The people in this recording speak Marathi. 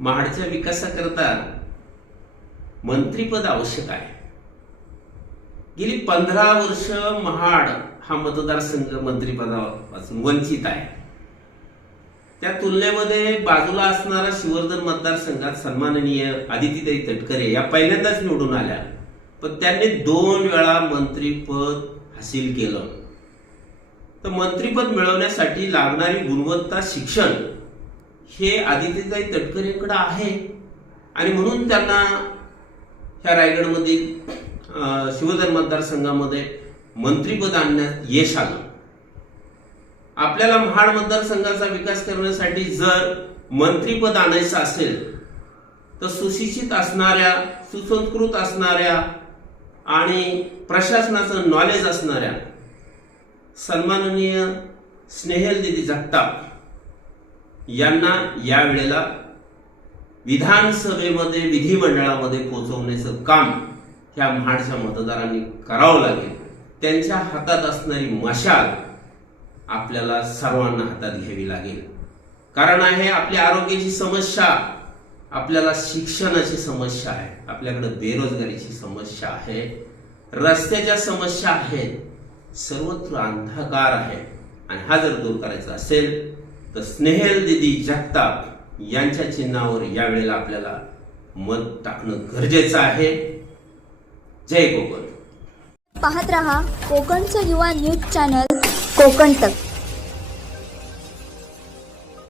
महाडच्या विकासाकरता मंत्रीपद आवश्यक आहे. गेली पंधरा वर्ष महाड हा मतदारसंघ मंत्रिपदापासून वंचित आहे. त्या तुलनेमध्ये बाजूला असणारा शिवर्धन मतदारसंघात सन्माननीय आदितीताई तटकरे या पहिल्यांदाच निवडून आल्या. पण त्यांनी दोन वेळा मंत्रीपद हासिल केलं. तर मंत्रीपद मिळवण्यासाठी लागणारी गुणवत्ता शिक्षण हे आदित्यताई तटकरेकडे आहे. आणि म्हणून त्यांना ह्या रायगडमधील शिवधन मतदारसंघामध्ये मंत्रीपद आणण्यात यश आलं. आपल्याला महाड मतदारसंघाचा विकास करण्यासाठी जर मंत्रीपद आणायचं असेल तर सुशिक्षित असणाऱ्या सुसंस्कृत असणाऱ्या आणि प्रशासनाचं नॉलेज असणाऱ्या सन्माननीय स्नेहल दिदी जगताप यांना यावेळेला विधानसभेमध्ये विधिमंडळामध्ये पोहोचवण्याचं काम ह्या महाडच्या मतदारांनी करावं लागेल. त्यांच्या हातात असणारी मशाल आपल्याला सर्वांना हातात घ्यावी लागेल. कारण आहे आपल्या आरोग्याची समस्या आपल्याला शिक्षणाची समस्या आहे आपल्याकडे बेरोजगारीची समस्या आहे रस्त्याच्या समस्या आहेत सर्वत्र अंधकार आहे. आणि हा जर दूर करायचा असेल तर स्नेहल दिदी जगताप यांच्या चिन्हावर यावेळेला आपल्याला मत टाकणं गरजेचं आहे. जय कोकण. पाहत रहा कोकणचं युवा न्यूज चॅनल कोकण तक.